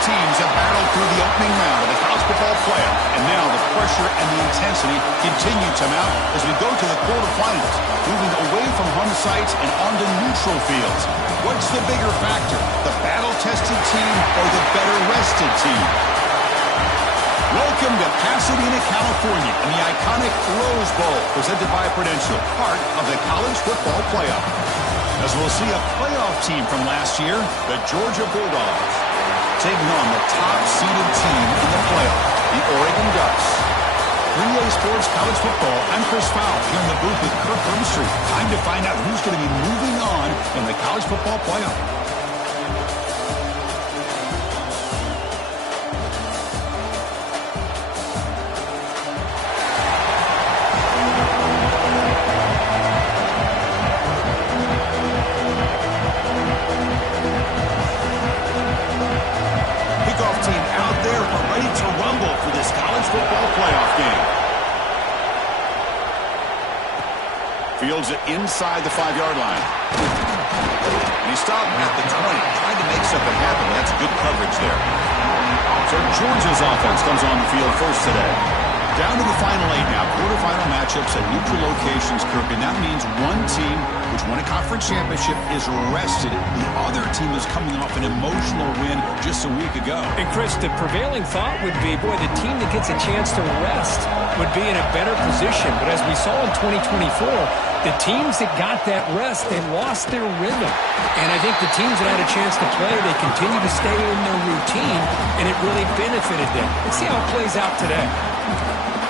teams have battled through the opening round of the college football playoff, and now the pressure and the intensity continue to mount as we go to the quarterfinals, moving away from home sites and onto neutral fields. What's the bigger factor, the battle-tested team or the better-rested team? Welcome to Pasadena, California, and the iconic Rose Bowl, presented by Prudential, part of the college football playoff. As we'll see a playoff team from last year, the Georgia Bulldogs, taking on the top-seeded team in the playoff, the Oregon Ducks. 3A Sports College Football, I'm Chris Fowle, here in the booth with Kirk Herbstreit. Time to find out who's going to be moving on in the college football playoff. Fields it inside the 5-yard line. And he stopped at the 20. Tried to make something happen. That's good coverage there. So Georgia's offense comes on the field first today. Down to the final 8 now. Quarterfinal matchups at neutral locations, Kirk. And that means one team which won a conference championship is rested. The other team is coming off an emotional win just a week ago. And Chris, the prevailing thought would be, boy, the team that gets a chance to rest would be in a better position. But as we saw in 2024, the teams that got that rest, they lost their rhythm. And I think the teams that had a chance to play, they continue to stay in their routine, and it really benefited them. Let's see how it plays out today.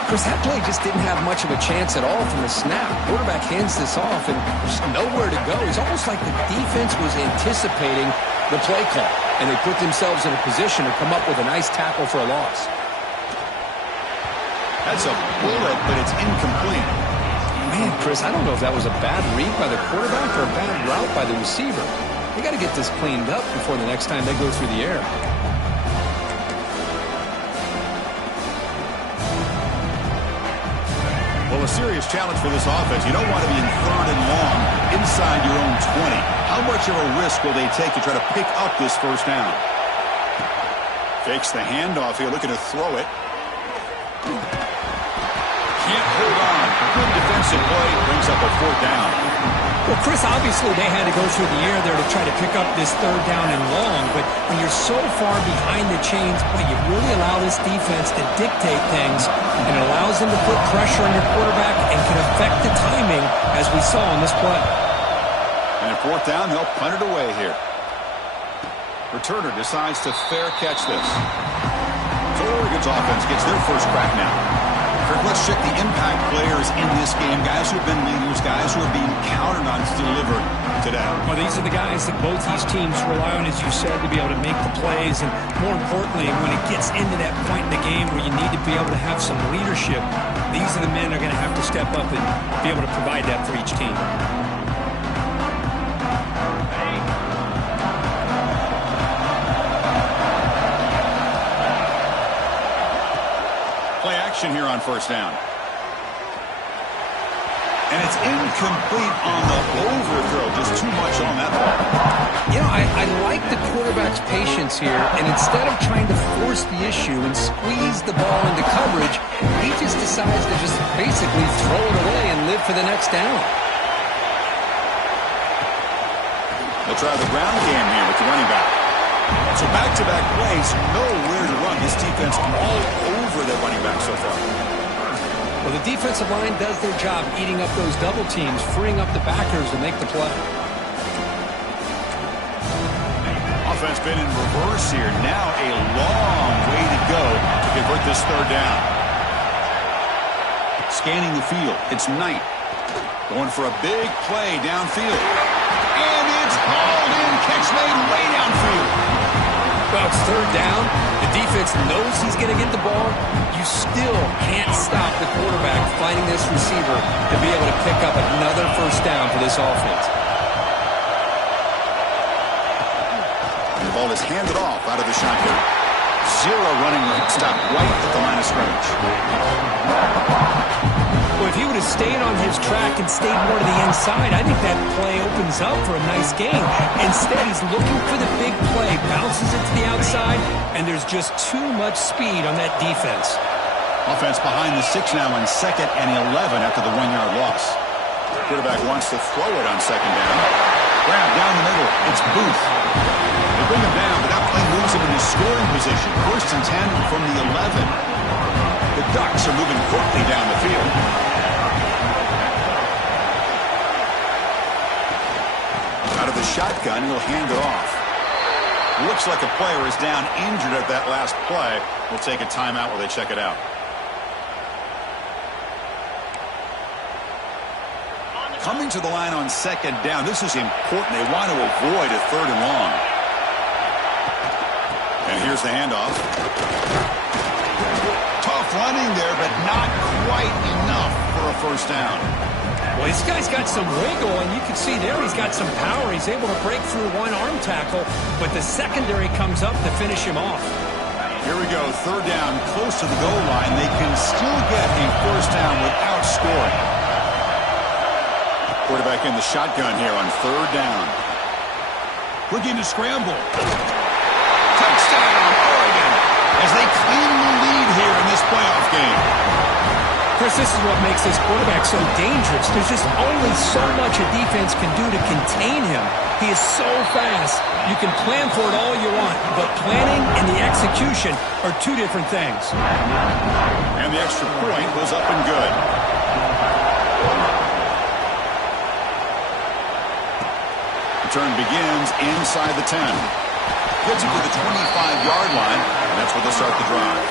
Chris, that play just didn't have much of a chance at all from the snap. Quarterback hands this off, and there's nowhere to go. It's almost like the defense was anticipating the play call, and they put themselves in a position to come up with a nice tackle for a loss. That's a bullet, but it's incomplete. Man, Chris, I don't know if that was a bad read by the quarterback or a bad route by the receiver. They got to get this cleaned up before the next time they go through the air. Well, a serious challenge for this offense. You don't want to be in 3rd and long inside your own 20. How much of a risk will they take to try to pick up this first down? Fakes the handoff here, looking to throw it. Can't hold on. Good defensive play, brings up a 4th down. Well, Chris, obviously they had to go through the air there to try to pick up this 3rd down and long, but when you're so far behind the chains, boy, you really allow this defense to dictate things, and it allows them to put pressure on your quarterback and can affect the timing, as we saw in this play. And a 4th down, they'll punt it away here. Returner decides to fair catch this. So Oregon's offense gets their first crack now. Let's check the impact players in this game. Guys who have been leaders, guys who are being counted on to deliver today. Well, these are the guys that both these teams rely on, as you said, to be able to make the plays. And more importantly, when it gets into that point in the game where you need to be able to have some leadership, these are the men that are going to have to step up and be able to provide that for each team. Here on 1st down. And it's incomplete on the overthrow. Just too much on that ball. You know, I like the quarterback's patience here, and instead of trying to force the issue and squeeze the ball into coverage, he just decides to just basically throw it away and live for the next down. They'll try the ground game here with the running back. So back-to-back plays, nowhere to run. This defense all over their running back so far. Well, the defensive line does their job eating up those double teams, freeing up the backers to make the play. Offense been in reverse here. Now a long way to go to convert this 3rd down. Scanning the field, it's Knight. Going for a big play downfield. And it's hauled in. Catch made way downfield. Well, it's 3rd down. The defense knows he's going to get the ball. You still can't stop the quarterback finding this receiver to be able to pick up another 1st down for this offense. And the ball is handed off out of the shotgun. 0 running room. Stop right at the line of scrimmage. Well, if he would have stayed on his track and stayed more to the inside, I think that play opens up for a nice gain. Instead, he's looking for the big play, bounces it to the outside, and there's just too much speed on that defense. Offense behind the 6 now in 2nd and 11 after the 1-yard loss. Quarterback wants to throw it on 2nd down. Grab down the middle. It's Booth. They bring him down, but that play moves him into scoring position. 1st and 10 from the 11. The Ducks are moving quickly down the field. Out of the shotgun, he'll hand it off. Looks like a player is down injured at that last play. We'll take a timeout while they check it out. Coming to the line on 2nd down. This is important. They want to avoid a 3rd and long. And here's the handoff. Tough running there, but not quite enough for a 1st down. Well, this guy's got some wiggle, and you can see there he's got some power. He's able to break through one arm tackle, but the secondary comes up to finish him off. Here we go. 3rd down, close to the goal line. They can still get a 1st down without scoring. Quarterback in the shotgun here on 3rd down. Looking to scramble. Touchdown, Oregon, as they claim the lead here in this playoff game. Chris, this is what makes this quarterback so dangerous. There's just only so much a defense can do to contain him. He is so fast. You can plan for it all you want, but planning and the execution are two different things. And the extra point was up and good. Return begins inside the 10. Gets it to the 25-yard line, and that's where they'll start the drive.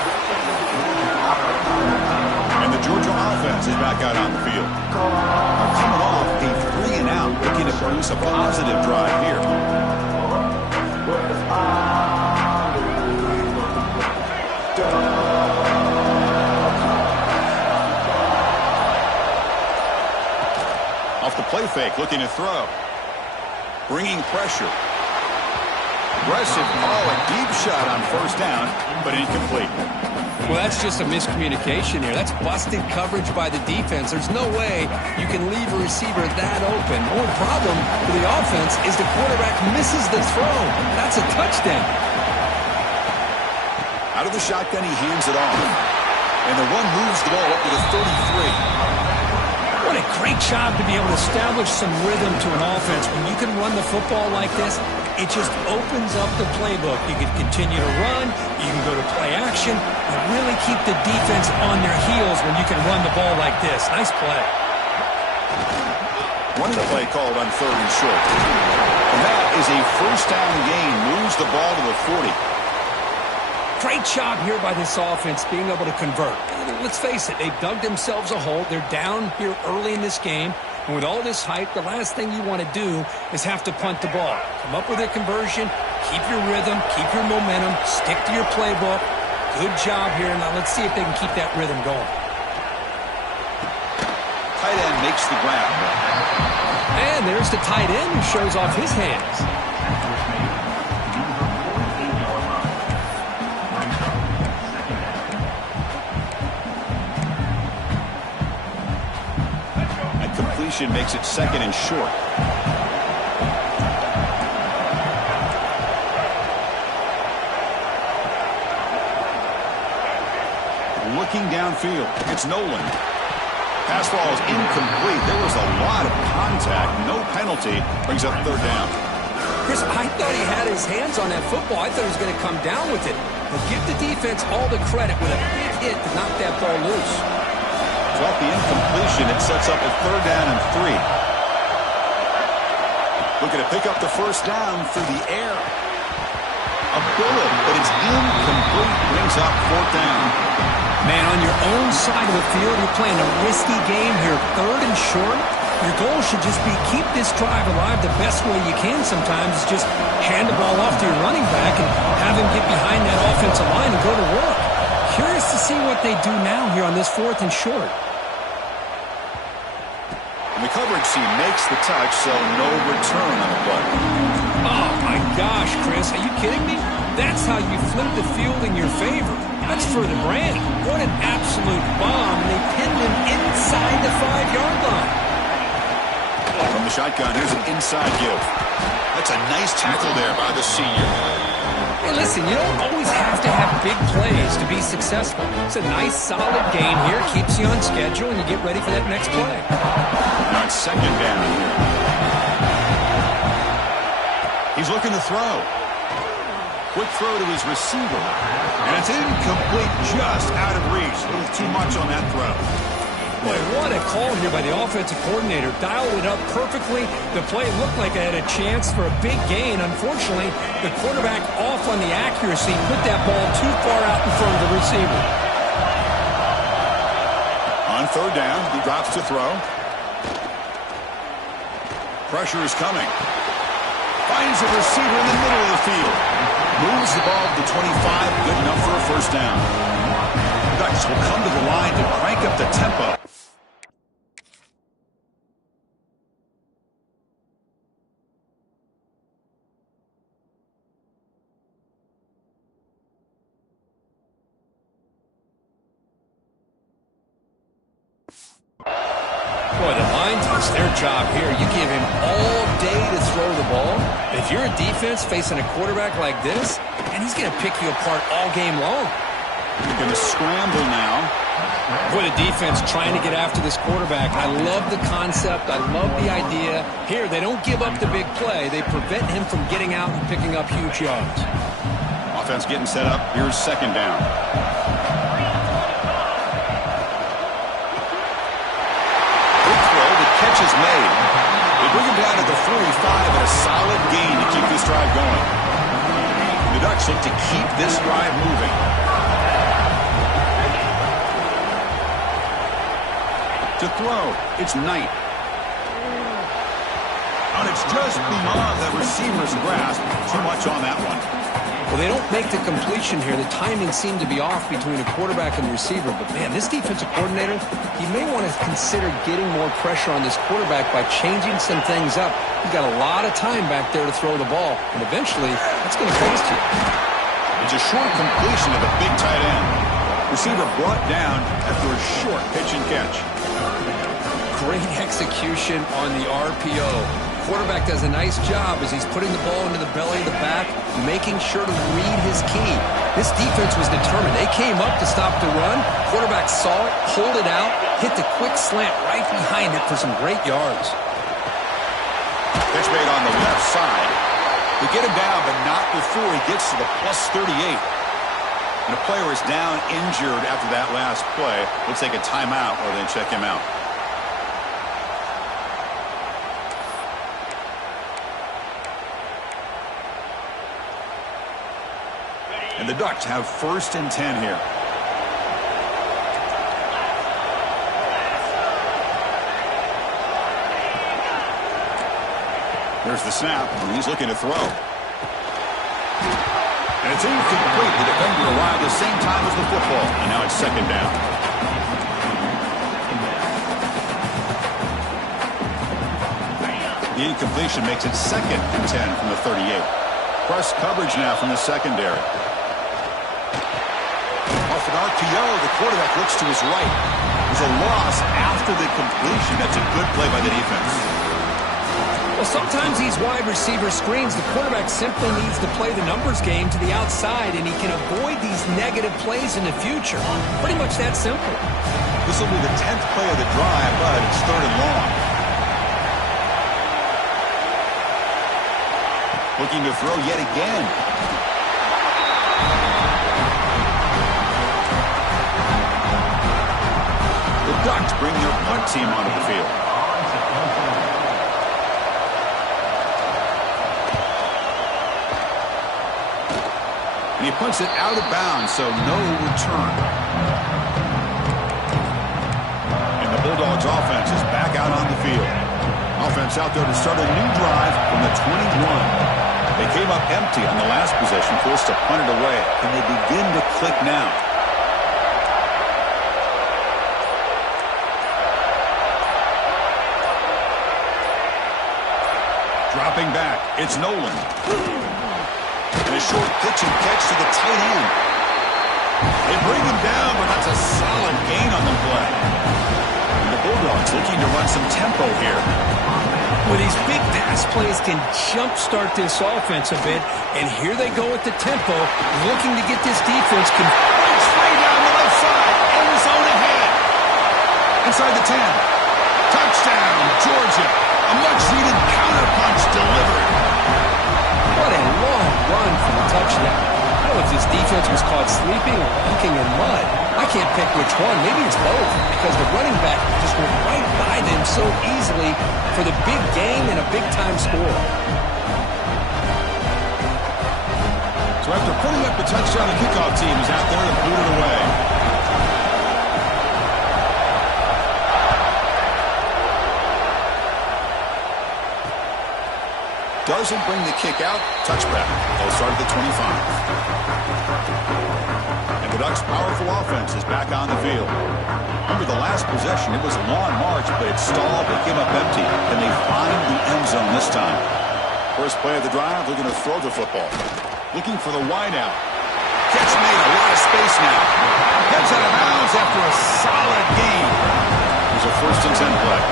And the Georgia offense is back out on the field. They're coming off a 3-and-out, looking to produce a positive drive here. Off the play fake, looking to throw. Bringing pressure. Aggressive call, a deep shot on 1st down, but incomplete. Well, that's just a miscommunication here. That's busted coverage by the defense. There's no way you can leave a receiver that open. The only problem for the offense is the quarterback misses the throw. That's a touchdown. Out of the shotgun, he hands it off. And the run moves the ball up to the 33. What a great job to be able to establish some rhythm to an offense. When you can run the football like this, it just opens up the playbook. You can continue to run. You can go to play action. You really keep the defense on their heels when you can run the ball like this. Nice play. One play called on 3rd and short. And that is a 1st down gain. Moves the ball to the 40. Great job here by this offense being able to convert. Let's face it, they've dug themselves a hole. They're down here early in this game. And with all this hype, the last thing you want to do is have to punt the ball. Come up with a conversion, keep your rhythm, keep your momentum, stick to your playbook. Good job here. Now let's see if they can keep that rhythm going. Tight end makes the grab. And there's the tight end who shows off his hands. Makes it 2nd and short. Looking downfield, it's Nolan. Pass ball is incomplete. There was a lot of contact. No penalty. Brings up 3rd down. Chris, I thought he had his hands on that football. I thought he was going to come down with it. But give the defense all the credit with a big hit to knock that ball loose. Off the incompletion, it sets up a 3rd down and 3. Looking to pick up the 1st down through the air. A bullet, but it's incomplete. Brings up 4th down. Man, on your own side of the field, you're playing a risky game here. 3rd and short. Your goal should just be keep this drive alive the best way you can sometimes. Is just hand the ball off to your running back and have him get behind that offensive line and go to work. Curious to see what they do now here on this 4th and short. And the coverage team makes the touch, so no return on the play. Oh, my gosh, Chris. Are you kidding me? That's how you flip the field in your favor. That's for the brand. What an absolute bomb. They pinned him inside the the 5-yard line. From the shotgun, here's an inside give. That's a nice tackle there by the senior. Hey, listen, you don't always have to have big plays to be successful. It's a nice, solid gain here. Keeps you on schedule, and you get ready for that next play. Now it's second down here. He's looking to throw. Quick throw to his receiver. And it's incomplete, just out of reach. A little too much on that throw. Boy, what a call here by the offensive coordinator. Dialed it up perfectly. The play looked like it had a chance for a big gain. Unfortunately, the quarterback off on the accuracy, put that ball too far out in front of the receiver. On third down, he drops to throw. Pressure is coming. Finds a receiver in the middle of the field. Moves the ball to the 25, good enough for a first down. Ducks will come to the line to crank up the tempo. Boy, the line does their job here. You give him all day to throw the ball. If you're a defense facing a quarterback like this, and he's going to pick you apart all game long. You're going to scramble now. Boy, the defense trying to get after this quarterback. I love the concept. I love the idea. Here, they don't give up the big play. They prevent him from getting out and picking up huge yards. Offense getting set up. Here's second down. Catch is made. They bring him down to the 45 and a solid gain to keep this drive going. The Ducks look to keep this drive moving. To throw, it's Knight. And it's just beyond the receiver's grasp. Too much on that one. Well, they don't make the completion here. The timing seemed to be off between a quarterback and the receiver. But, man, this defensive coordinator, he may want to consider getting more pressure on this quarterback by changing some things up. He's got a lot of time back there to throw the ball. And eventually, that's going to cost you. It's a short completion of the big tight end. Receiver brought down after a short pitch and catch. Great execution on the RPO. Quarterback does a nice job as he's putting the ball into the belly of the back, making sure to read his key. This defense was determined. They came up to stop the run. Quarterback saw it, pulled it out, hit the quick slant right behind it for some great yards. Pitch made on the left side. They get him down, but not before he gets to the plus 38. And the player is down injured after that last play. We'll take a timeout or then check him out. And the Ducks have first and 10 here. There's the snap, and he's looking to throw. And it's incomplete. The defender arrived at the same time as the football, and now it's second down. The incompletion makes it second and 10 from the 38. Press coverage now from the secondary. Off an RPO, the quarterback looks to his right. There's a loss after the completion. That's a good play by the defense. Well, sometimes these wide receiver screens, the quarterback simply needs to play the numbers game to the outside, and he can avoid these negative plays in the future. Pretty much that simple. This will be the 10th play of the drive, but it's third and long. Looking to throw yet again. The Ducks bring their punt team onto the field. And he punts it out of bounds, so no return. And the Bulldogs offense is back out on the field. Offense out there to start a new drive from the 21. They came up empty on the last possession, forced to punt it away. Can they begin to click now? Dropping back, it's Nolan. And a short pitch and catch to the tight end. They bring him down, but that's a solid gain on the play. And the Bulldogs offense looking to run some tempo here. Well, these big pass plays can jumpstart this offense a bit, and here they go with the tempo, looking to get this defense. Straight down the left side, end zone ahead. Inside the 10. Touchdown, Georgia. A much-needed counterpunch delivered. What a long run for the touchdown. I don't know if this defense was caught sleeping or walking in mud. I can't pick which one. Maybe it's both, because the running back just went right by them so easily for the big game and a big-time score. So after putting up the touchdown, the kickoff team is out there to boot it away. Doesn't bring the kick out. Touchback. They'll start at the 25. And the Ducks' powerful offense is back on the field. Remember the last possession, it was a long march, but it stalled. They came up empty, and they find the end zone this time. First play of the drive, they're going to throw the football. Looking for the wideout. Catch made, a lot of space now. Heads out of bounds after a solid gain. There's a 1st and 10 play.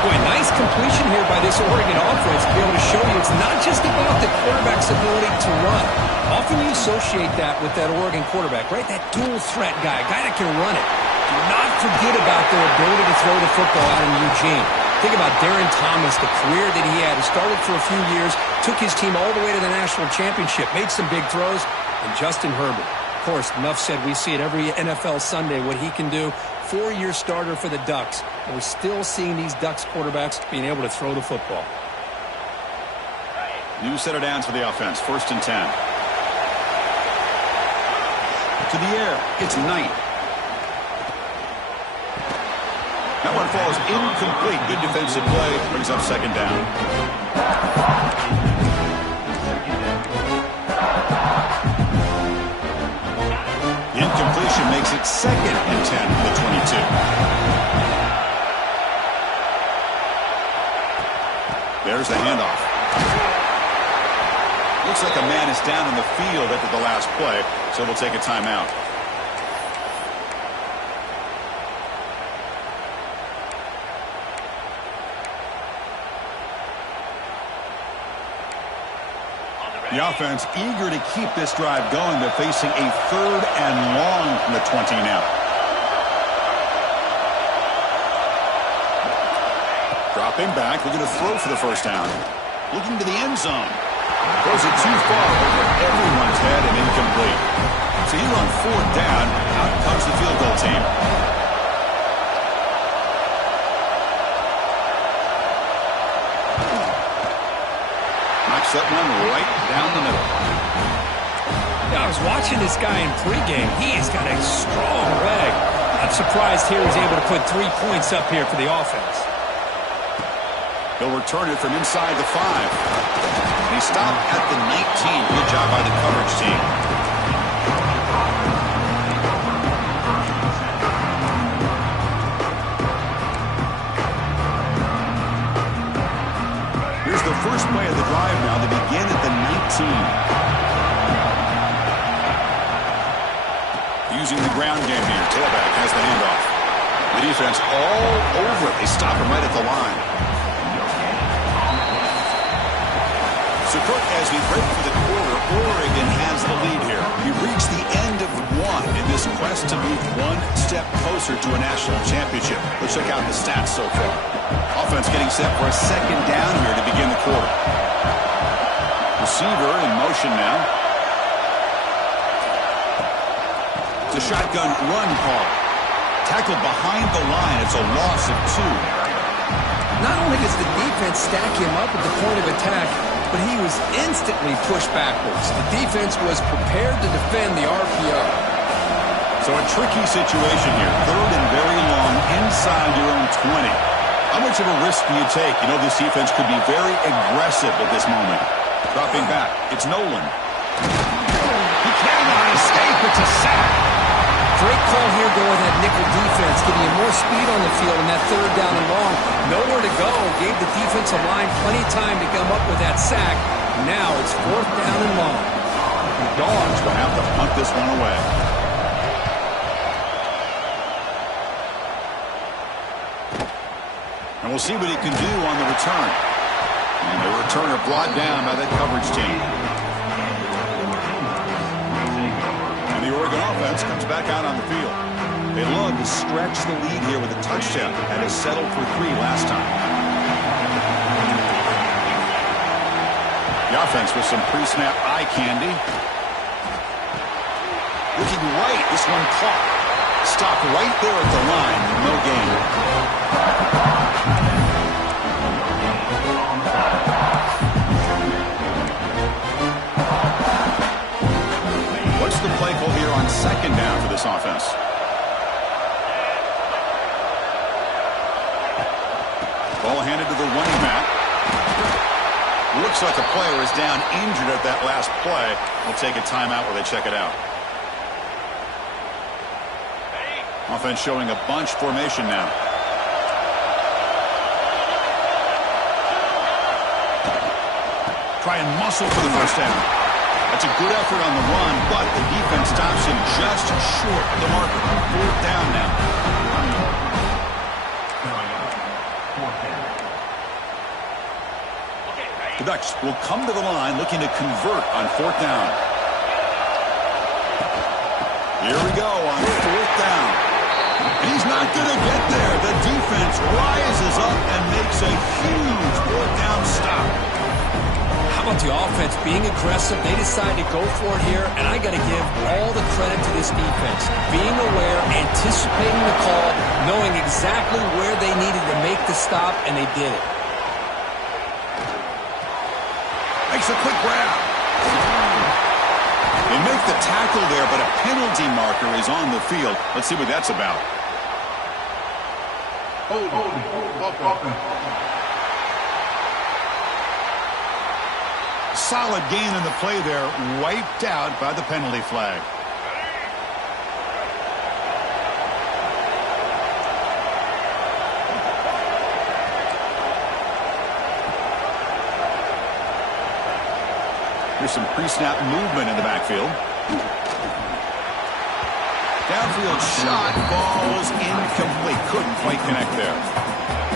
Boy, nice completion here by this Oregon offense to be able to show you it's not just about the quarterback's ability to run. Often you associate that with that Oregon quarterback, right? That dual threat guy, a guy that can run it. Do not forget about their ability to throw the football out in Eugene. Think about Darren Thomas, the career that he had. He started for a few years, took his team all the way to the national championship, made some big throws, and Justin Herbert. Of course, enough said, we see it every NFL Sunday, what he can do. 4-year starter for the Ducks. And we're still seeing these Ducks quarterbacks being able to throw the football. New set of downs for the offense. 1st and 10. To the air. It's Knight. That one falls incomplete. Good defensive play. Brings up 2nd down. Incompletion makes it 2nd and 10 from the 22. There's the handoff. Looks like a man is down in the field after the last play, so they'll take a timeout. The offense eager to keep this drive going. They're facing a 3rd and long from the 20 now. Dropping back, looking to throw for the 1st down. Looking to the end zone. Throws it too far over everyone's head and incomplete. So here on 4th down, out comes the field goal team. Knocks that one right down the middle. Yeah, I was watching this guy in pregame. He has got a strong leg. I'm surprised here he's able to put 3 points up here for the offense. He'll return it from inside the 5. And he stopped at the 19. Good job by the coverage team. Here's the first play of the drive now. They begin at the 19. Using the ground game here. Tailback has the handoff. The defense all over it. They stop him right at the line. So, Cook, as we break for the quarter, Oregon has the lead here. We reach the end of 1 in this quest to move 1 step closer to a national championship. Let's check out the stats so far. Offense getting set for a 2nd down here to begin the quarter. Receiver in motion now. It's a shotgun run call. Tackled behind the line. It's a loss of 2. Not only does the defense stack him up at the point of attack, but he was instantly pushed backwards. The defense was prepared to defend the RPO. So a tricky situation here. 3rd and very long inside your own 20. How much of a risk do you take? You know this defense could be very aggressive at this moment. Dropping back. It's Nolan. He cannot escape. It's a sack. Great call here going with that nickel defense, giving you more speed on the field in that 3rd down and long. Nowhere to go. Gave the defensive line plenty of time to come up with that sack. Now it's 4th down and long. The Dogs will have to punt this one away. And we'll see what he can do on the return. And the returner brought down by that coverage team. And the Oregon offense comes back out on the field. They love to stretch the lead here with a touchdown. That is settled for 3 last time. The offense with some pre-snap eye candy. Looking right, this one caught. Stopped right there at the line, no gain. What's the play call here on second down for this offense? Ball handed to the running back. Looks like a player is down injured at that last play. We'll take a timeout where they check it out. Offense showing a bunch formation now. Try and muscle for the first down. That's a good effort on the run, but the defense stops him just short of the marker. 4th down now. The Ducks will come to the line looking to convert on 4th down. Here we go on 4th down. He's not going to get there. The defense rises up and makes a huge 4th down stop. How about the offense being aggressive? They decided to go for it here, and I got to give all the credit to this defense. Being aware, anticipating the call, knowing exactly where they needed to make the stop, and they did it. Makes a quick grab. They make the tackle there, but a penalty marker is on the field. Let's see what that's about. Solid gain in the play there, wiped out by the penalty flag. Here's some pre-snap movement in the backfield. Downfield shot, ball is incomplete. Couldn't quite connect there.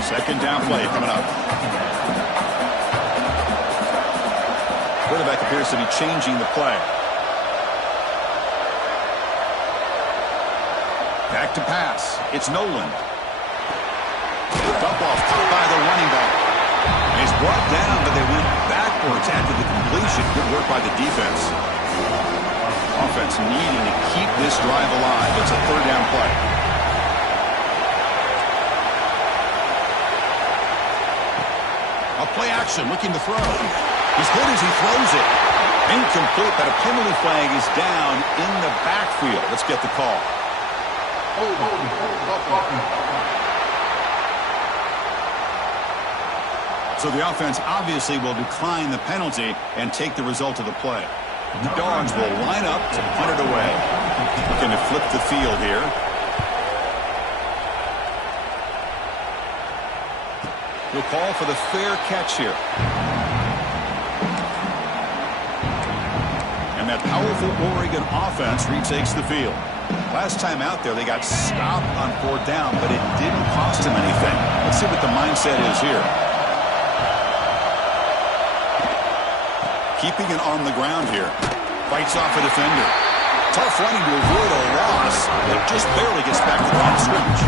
Second down play coming up. Quarterback appears to be changing the play. Back to pass. It's Nolan. Dump off caught by the running back. And he's brought down, but they went backwards after the completion. Good work by the defense. Offense needing to keep this drive alive. It's a 3rd down play. A play action, looking to throw. He's hit as he throws it. Incomplete, but a penalty flag is down in the backfield. Let's get the call. So the offense obviously will decline the penalty and take the result of the play. The Dogs will line up to punt it away. Looking to flip the field here. We'll call for the fair catch here. And that powerful Oregon offense retakes the field. Last time out there, they got stopped on 4th down, but it didn't cost them anything. Let's see what the mindset is here. Keeping it on the ground here. Fights off a defender. Tough running to avoid a loss, but just barely gets back to the line of scrimmage.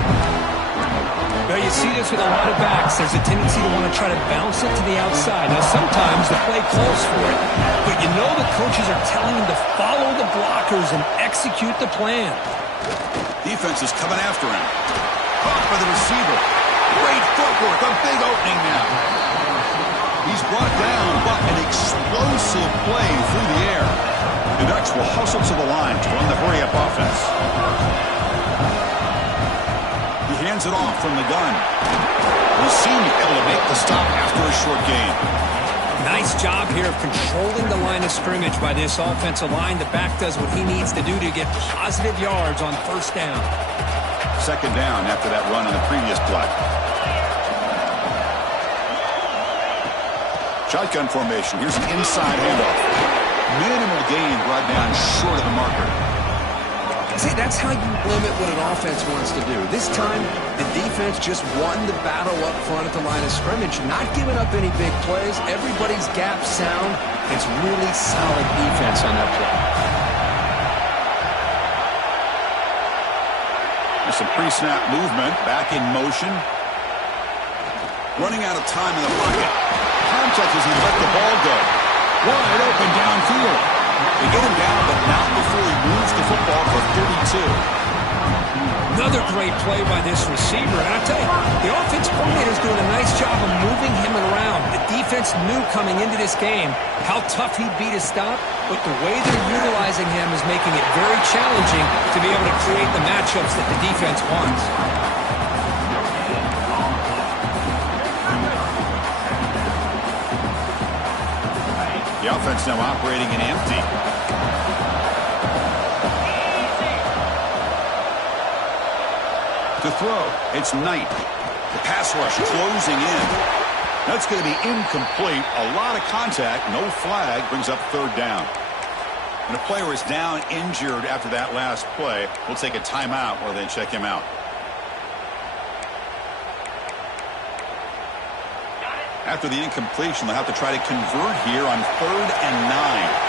Now you see this with a lot of backs. There's a tendency to want to try to bounce it to the outside. Now sometimes the play calls for it, but you know the coaches are telling them to follow the blockers and execute the plan. Defense is coming after him. Caught by the receiver. Great footwork. A big opening now. He's brought down, but an explosive play through the air. The Ducks will hustle to the line to run the hurry-up offense. He hands it off from the gun. Rossini able to make the stop after a short gain. Nice job here of controlling the line of scrimmage by this offensive line. The back does what he needs to do to get positive yards on 1st down. 2nd down after that run on the previous play. Shotgun formation. Here's an inside handoff. Minimal gain brought down short of the marker. See, that's how you limit what an offense wants to do. This time, the defense just won the battle up front at the line of scrimmage, not giving up any big plays. Everybody's gap sound. It's really solid defense on that play. There's some pre-snap movement, back in motion. Running out of time in the pocket. Contact as he let the ball go. Wide open downfield. They get him down, but not before he moves the football for 32. Another great play by this receiver. And I tell you, the offense coordinator is doing a nice job of moving him around. The defense knew coming into this game how tough he'd be to stop, but the way they're utilizing him is making it very challenging to be able to create the matchups that the defense wants. The offense now operating in empty. To throw, it's Knight. The pass rush closing in. That's going to be incomplete. A lot of contact, no flag, brings up third down. When a player is down injured after that last play, we'll take a timeout or then check him out. After the incompletion, they'll have to try to convert here on 3rd and 9.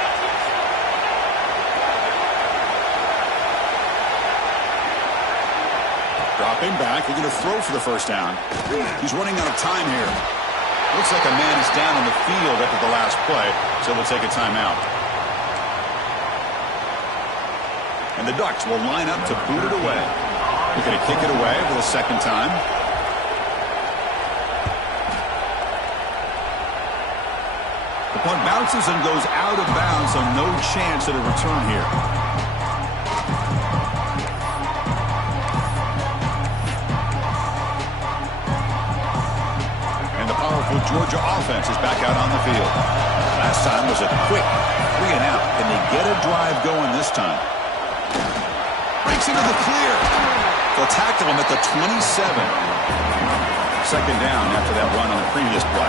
Dropping back, they're going to throw for the first down. He's running out of time here. Looks like a man is down on the field after the last play, so we'll take a timeout. And the Ducks will line up to boot it away. They're going to kick it away for the second time. The punt bounces and goes out of bounds, so no chance at a return here. And the powerful Georgia offense is back out on the field. Last time was a quick 3 and out. Can they get a drive going this time? Breaks into the clear. They'll tackle him at the 27. Second down after that run on the previous play.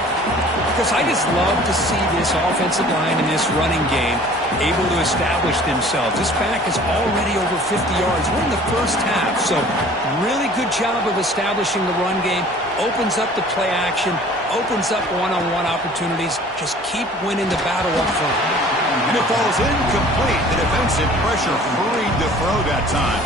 Because I just love to see this offensive line and this running game able to establish themselves. This back is already over 50 yards. We're in the first half, so really good job of establishing the run game. Opens up the play action, opens up one-on-one opportunities. Just keep winning the battle up front. And it falls incomplete. The defensive pressure hurried to throw that time.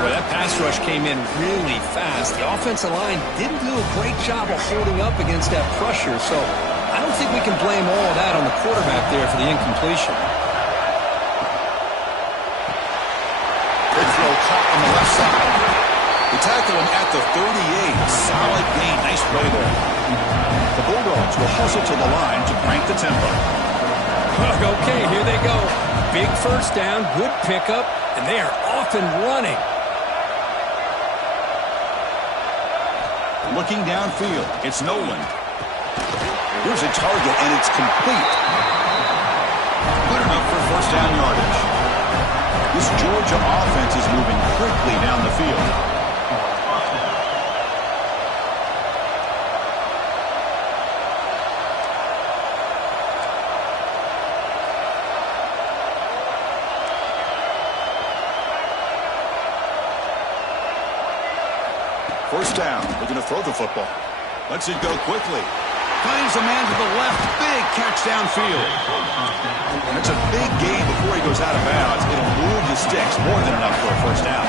Well, that pass rush came in really fast. The offensive line didn't do a great job of holding up against that pressure, so I don't think we can blame all of that on the quarterback there for the incompletion. Big throw caught on the left side. They tackle him at the 38. Solid gain. Nice play there. The Bulldogs will hustle to the line to crank the tempo. Okay, here they go. Big first down, good pickup, and they are off and running. Looking downfield, it's Nolan. Here's a target, and it's complete. Good enough for first down yardage. This Georgia offense is moving quickly down the field. First down. They're going to throw the football. Lets it go quickly. Finds a man to the left. Big catch downfield. That's a big gain before he goes out of bounds. It'll move the sticks. More than enough for a first down.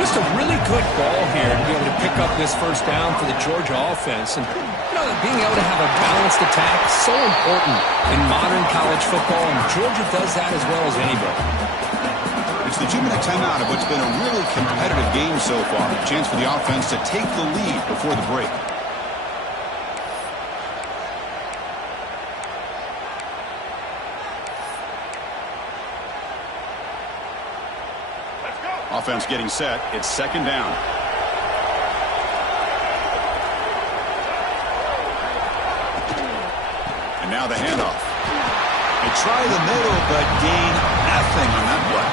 Just a really good ball here to be able to pick up this first down for the Georgia offense. And, you know, being able to have a balanced attack is so important in modern college football, and Georgia does that as well as anybody. It's the 2-minute timeout of what's been a really competitive game so far. A chance for the offense to take the lead before the break. Offense getting set. It's second down. And now the handoff. They try the middle, but gain nothing on that play.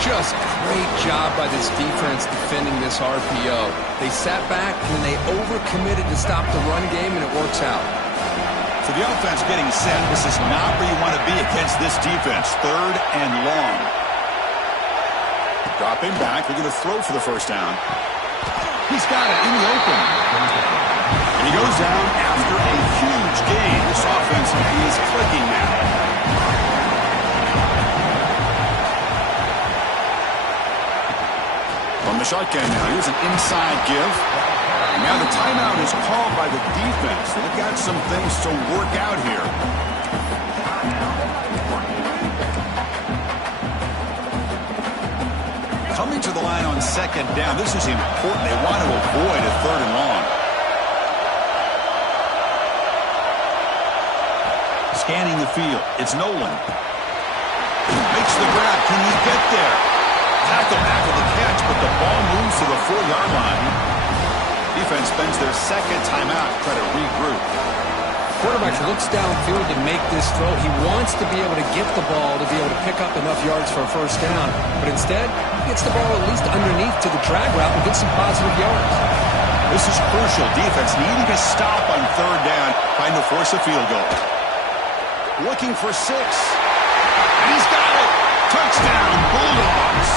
Just great job by this defense defending this RPO. They sat back and they overcommitted to stop the run game, and it works out. So the offense getting set. This is not where you want to be against this defense. Third and long. Dropping back, they're going to throw for the first down. He's got it in the open. And he goes down after a huge gain. This offense is clicking now. From the shotgun now, here's an inside give. And now the timeout is called by the defense. They've got some things to work out here. Coming to the line on second down. This is important. They want to avoid a third and long. Scanning the field. It's Nolan. Makes the grab. Can he get there? Tackle after the catch, but the ball moves to the 4-yard line. Defense spends their second timeout to try to regroup. Quarterback looks downfield to make this throw. He wants to be able to get the ball to be able to pick up enough yards for a first down. But instead, he gets the ball at least underneath to the drag route and gets some positive yards. This is crucial. Defense needing to stop on third down, trying to force a field goal. Looking for 6. And he's got it. Touchdown, Bulldogs.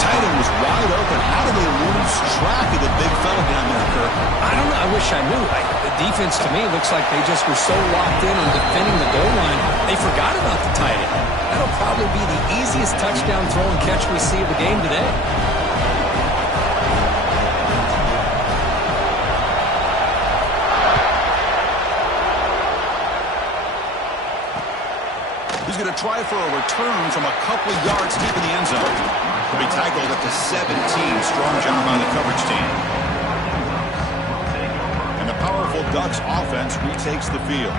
Tight end was wide open. How do they lose track of the big fella down there, Kirk? I don't know. I wish I knew. The defense, to me, looks like they just were so locked in on defending the goal line, they forgot about the tight end. That'll probably be the easiest touchdown throw and catch we see of the game today. He's going to try for a return from a couple of yards deep in the end zone. He'll be tackled up to 17. Strong job by the coverage team. And the powerful Ducks offense retakes the field.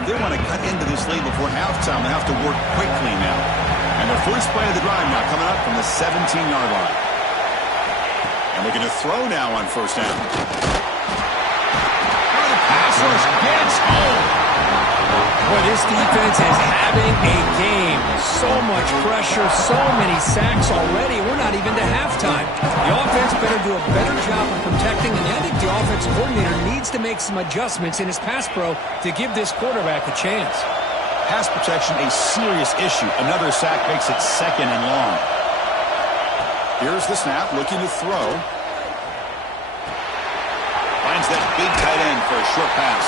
If they want to cut into this lead before halftime, they have to work quickly now. And their first play of the drive now coming up from the 17-yard line. And they're going to throw now on first down. Oh, the pass rush gets home. Boy, this defense is having a game. So much pressure, so many sacks already. We're not even to halftime. The offense better do a better job of protecting, and I think the offensive coordinator needs to make some adjustments in his pass pro to give this quarterback a chance. Pass protection, a serious issue. Another sack makes it second and long. Here's the snap, looking to throw. Finds that big tight end for a short pass.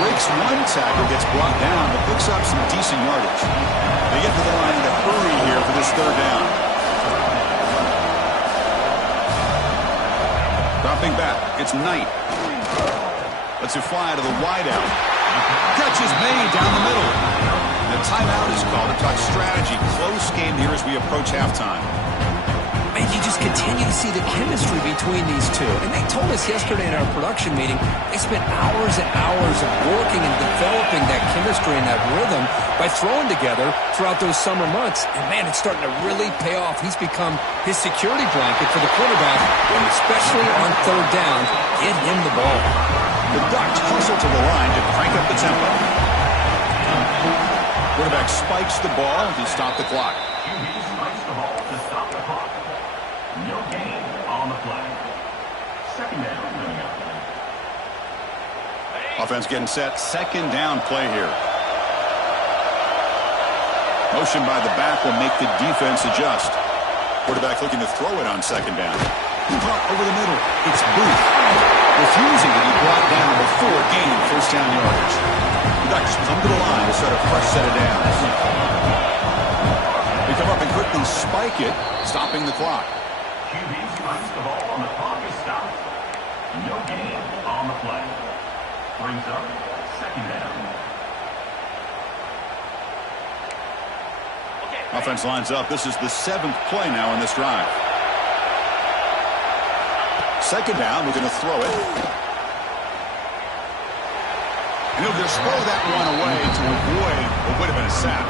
Breaks one tackle, gets brought down, but picks up some decent yardage. They get to the line in a hurry here for this third down. Dropping back, it's Knight. Lets it fly to the wideout. Catch is made down the middle. The timeout is called to talk strategy. Close game here as we approach halftime. And you just continue to see the chemistry between these two. And they told us yesterday in our production meeting, they spent hours and hours of working and developing that chemistry and that rhythm by throwing together throughout those summer months. And, man, it's starting to really pay off. He's become his security blanket for the quarterback, and especially on third down, get him the ball. The Ducks hustle to the line to crank up the tempo. Quarterback spikes the ball to stop the clock. No gain on the play. Second down coming up. Offense getting set. Second down play here. Motion by the back will make the defense adjust. Quarterback looking to throw it on second down. Caught over the middle. It's Booth. Refusing to be brought down before gaining first down yardage. The Ducks come to the line to start a fresh set of downs. They come up and quickly spike it, stopping the clock. QB spikes the ball on the clock is stopped. No gain on the play. Brings up second down. Offense lines up. This is the 7th play now in this drive. Second down, we're going to throw it. And he'll just throw that one away to avoid what would have been a sack.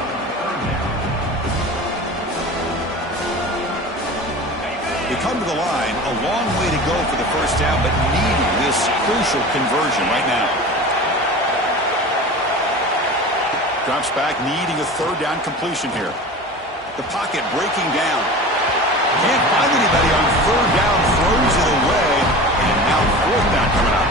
They come to the line, a long way to go for the first down, but needing this crucial conversion right now. Drops back, needing a third down completion here. The pocket breaking down. Can't find anybody on third down, throws it away, and now fourth down coming up.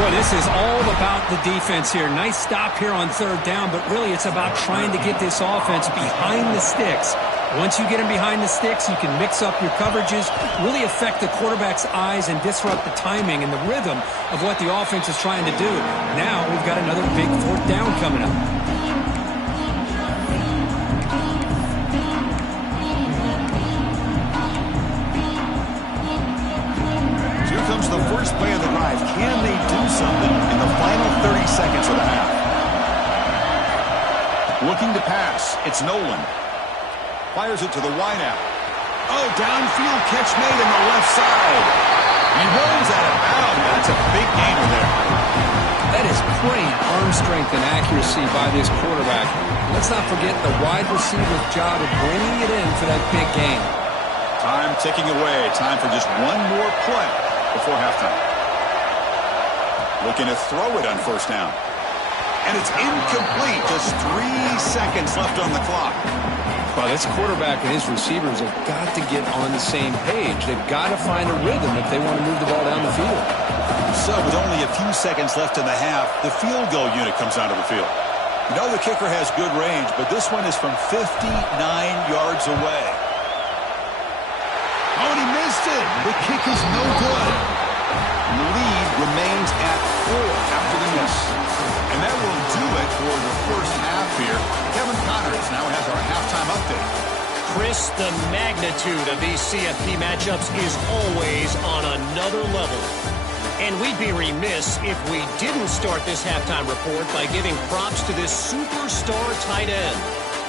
Boy, this is all about the defense here. Nice stop here on third down, but really it's about trying to get this offense behind the sticks Once you get him behind the sticks, you can mix up your coverages, really affect the quarterback's eyes and disrupt the timing and the rhythm of what the offense is trying to do. Now we've got another big fourth down coming up. Here comes the first play of the drive. Can they do something in the final 30 seconds of the half? Looking to pass. It's Nolan. Fires it to the wideout. Oh, downfield catch made on the left side. He runs out of bounds. That's a big gainer there. That is great arm strength and accuracy by this quarterback. Let's not forget the wide receiver's job of bringing it in for that big gain. Time ticking away. Time for just one more play before halftime. Looking to throw it on first down. And it's incomplete. Just 3 seconds left on the clock. Well, this quarterback and his receivers have got to get on the same page. They've got to find a rhythm if they want to move the ball down the field. So with only a few seconds left in the half, the field goal unit comes onto the field. You know the kicker has good range, but this one is from 59 yards away. Oh, and he missed it. The kick is no good. The lead remains at 4 after the miss. And that will do it for the first half here. Kevin Connors now has our halftime update. Chris, the magnitude of these CFP matchups is always on another level. And we'd be remiss if we didn't start this halftime report by giving props to this superstar tight end.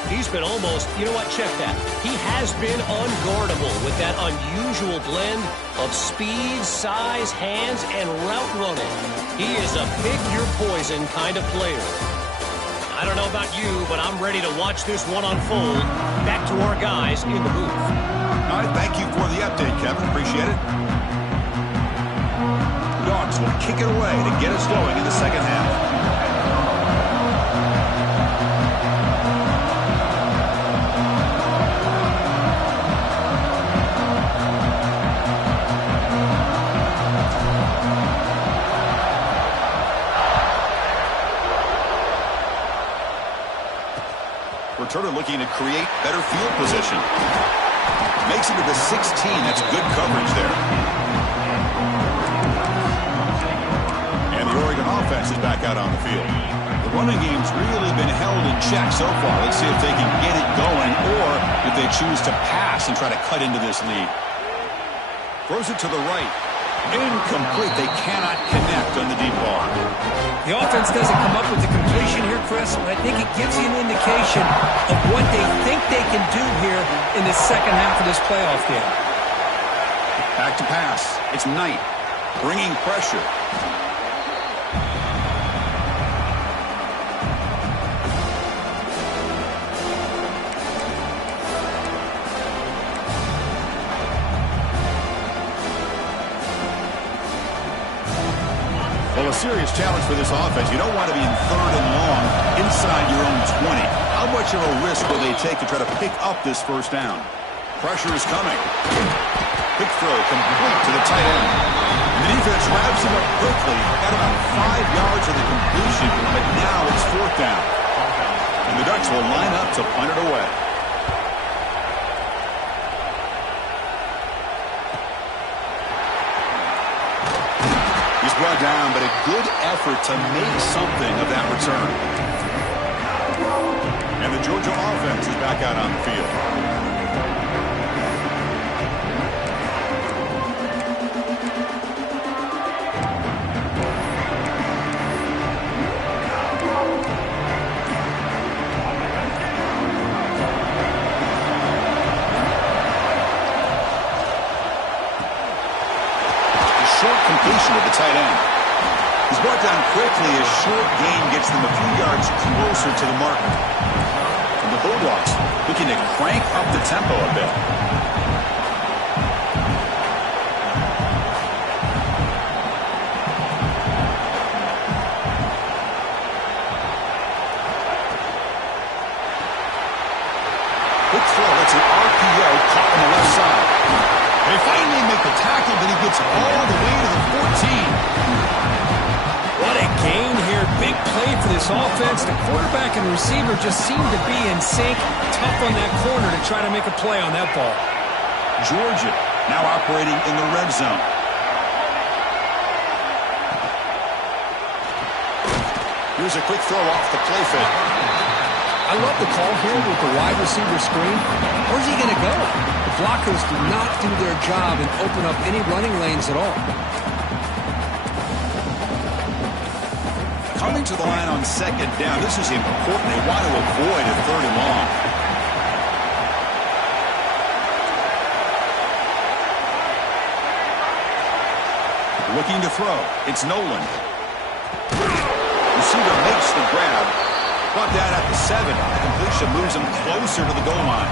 He's been almost, you know what, check that. He has been unguardable with that unusual blend of speed, size, hands, and route running. He is a pick-your-poison kind of player. I don't know about you, but I'm ready to watch this one unfold. Back to our guys in the booth. All right, thank you for the update, Kevin. Appreciate it. Dogs will kick it away to get us going in the second half. Returner looking to create better field position. Makes it to the 16. That's good coverage there. And the Oregon offense is back out on the field. The running game's really been held in check so far. Let's see if they can get it going or if they choose to pass and try to cut into this lead. Throws it to the right. Incomplete. They cannot connect on the deep ball. The offense doesn't come up with the completion here, Chris, and I think it gives you an indication of what they think they can do here in the second half of this playoff game. Back to pass. It's Knight bringing pressure. Well, a serious challenge for this offense. You don't want to be in third and long inside your own 20. How much of a risk will they take to try to pick up this first down? Pressure is coming. Quick throw complete to the tight end. And the defense wraps him up quickly. Got about 5 yards of the completion, but now it's fourth down. And the Ducks will line up to punt it away. Brought down, but a good effort to make something of that return. And the Georgia offense is back out on the field. Completion of the tight end. He's brought down quickly. A short gain gets them a few yards closer to the mark. And the Bulldogs looking to crank up the tempo a bit. Quick throw. It's an RPO caught on the left side. They finally make the tackle, but he gets all the way to the 14. What a gain here. Big play for the this offense. The quarterback and receiver just seem to be in sync. Tough on that corner to try to make a play on that ball. Georgia now operating in the red zone. Here's a quick throw off the play fake. I love the call here with the wide receiver screen. Where's he going to go? The blockers do not do their job and open up any running lanes at all. Coming to the line on second down. This is important. They want to avoid a third and long. Looking to throw. It's Nolan. Receiver makes the grab. Brought down at the 7. The completion moves him closer to the goal line.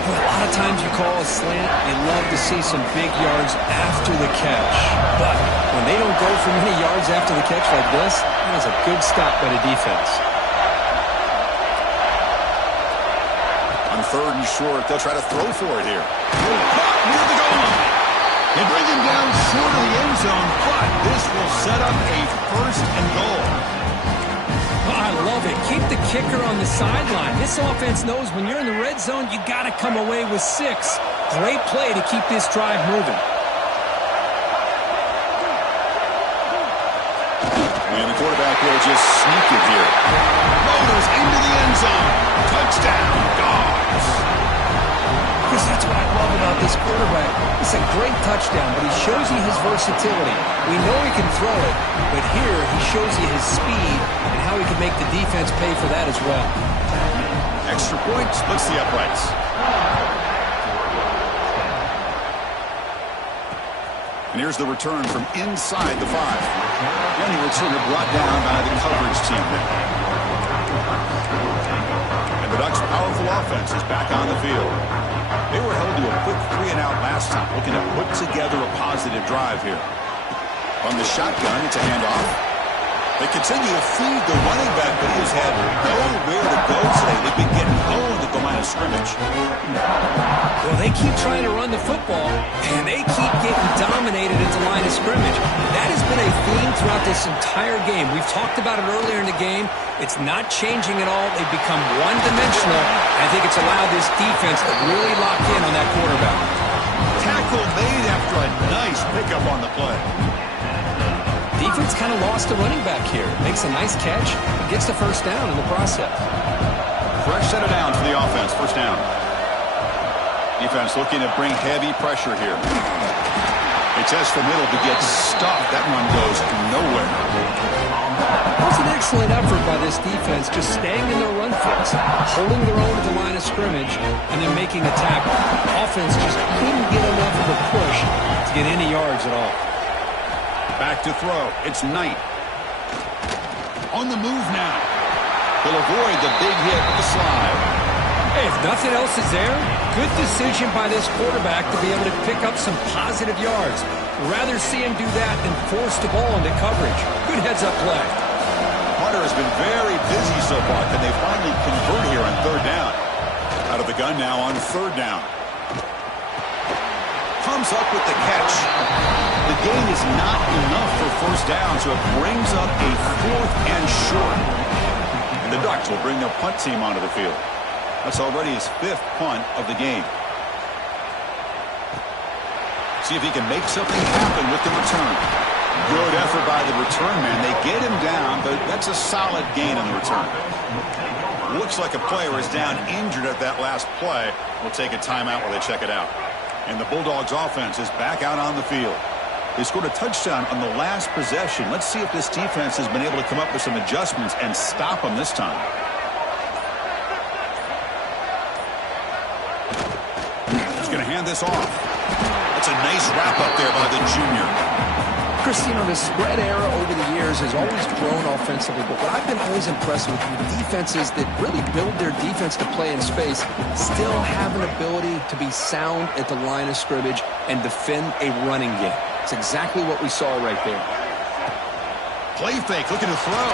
Well, a lot of times you call a slant, you love to see some big yards after the catch. But when they don't go for many yards after the catch like this, that is a good stop by the defense. On third and short, they'll try to throw for it here. Caught near the goal line. They bring him down short of the end zone, but this will set up a first and goal. I love it. Keep the kicker on the sideline. This offense knows when you're in the red zone, you got to come away with 6. Great play to keep this drive moving. And the quarterback will just sneak it here. Motors into the end zone. Touchdown, Dogs. Chris, that's what I love about this quarterback. It's a great touchdown, but he shows you his versatility. We know he can throw it, but here he shows you his speed and how he can make the defense pay for that as well. Extra point splits the uprights. And here's the return from inside the 5. And the returner brought down by the coverage team there. And the Ducks' powerful offense is back on the field. They were held to a quick 3-and-out last time, looking to put together a positive drive here. On the shotgun, it's a handoff. They continue to feed the running back, but he has had nowhere to go today. They've been getting owned at the line of scrimmage. Well, they keep trying to run the football, and they keep getting dominated at the line of scrimmage. That has been a theme throughout this entire game. We've talked about it earlier in the game. It's not changing at all. They've become one-dimensional. I think it's allowed this defense to really lock in on that quarterback. Tackle made after a nice pickup on the play. Defense kind of lost the running back here. Makes a nice catch and gets the first down in the process. Fresh set of downs for the offense. First down. Defense looking to bring heavy pressure here. They test the middle to get stuck. That one goes nowhere. It was an excellent effort by this defense, just staying in their run fits, holding their own at the line of scrimmage, and then making a tackle. Offense just couldn't get enough of a push to get any yards at all. Back to throw. It's Knight. On the move now. He'll avoid the big hit with the slide. Hey, if nothing else is there, good decision by this quarterback to be able to pick up some positive yards. Rather see him do that than force the ball into coverage. Good heads-up play. Hunter has been very busy so far. Can they finally convert here on third down? Out of the gun now on third down. Comes up with the catch. The gain is not enough for first down, so it brings up a 4th and short. And the Ducks will bring their punt team onto the field. That's already his 5th punt of the game. See if he can make something happen with the return. Good effort by the return man. They get him down, but that's a solid gain on the return. Looks like a player is down injured at that last play. We'll take a timeout while they check it out. And the Bulldogs offense is back out on the field. They scored a touchdown on the last possession. Let's see if this defense has been able to come up with some adjustments and stop them this time. He's going to hand this off. That's a nice wrap up there by the junior. Chris, you know, the spread era over the years has always grown offensively, but what I've been always impressed with defenses that really build their defense to play in space still have an ability to be sound at the line of scrimmage and defend a running game. It's exactly what we saw right there. Play fake, looking to throw.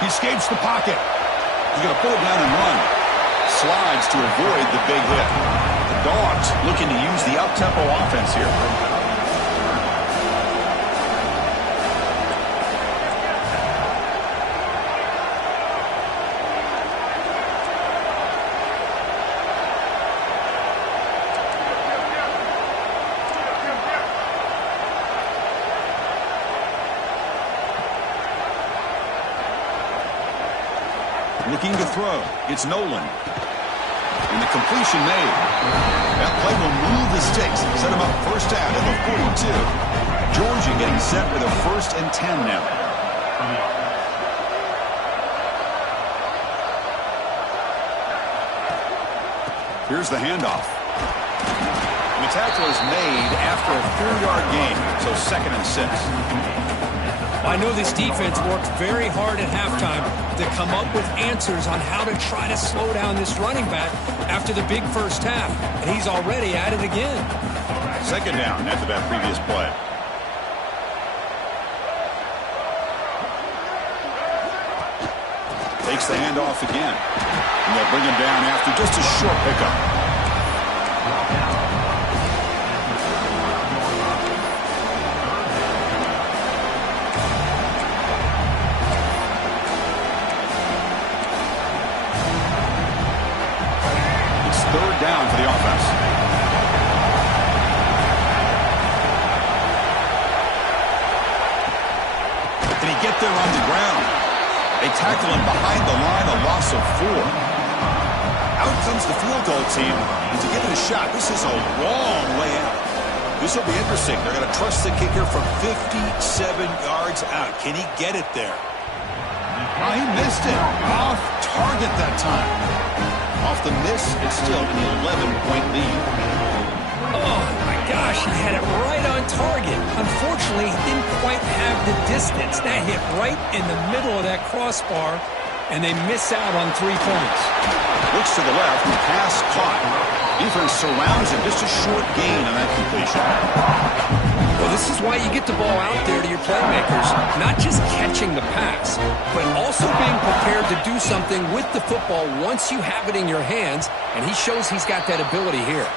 He escapes the pocket. He's going to pull it down and run. Slides to avoid the big hit. The Dogs looking to use the up-tempo offense here. Looking to throw. It's Nolan. And the completion made. That play will move the sticks. Set him up first down at the 42. Georgia getting set with a 1st and 10 now. Here's the handoff. And the tackle is made after a 4-yard gain, so 2nd and 6. I know this defense worked very hard at halftime to come up with answers on how to try to slow down this running back after the big first half, and he's already at it again. 2nd down after that previous play. Takes the handoff again. And they'll bring him down after just a short pickup. It's 3rd down for the offense. Can he get there on the ground? They tackle him behind the line, a loss of 4. Out comes the field goal team, and to give it a shot, this is a long way out. This will be interesting. They're going to trust the kicker from 57 yards out. Can he get it there? Oh, he missed it. Off target that time. Off the miss, it's still an 11-point lead. Oh, my gosh, he had it right on target. Unfortunately, he didn't quite have the distance. That hit right in the middle of that crossbar, and they miss out on 3 points. Looks to the left, pass caught. Defense surrounds him, just a short gain on that completion. Well, this is why you get the ball out there to your playmakers. Not just catching the pass, but also being prepared to do something with the football once you have it in your hands, and he shows he's got that ability here.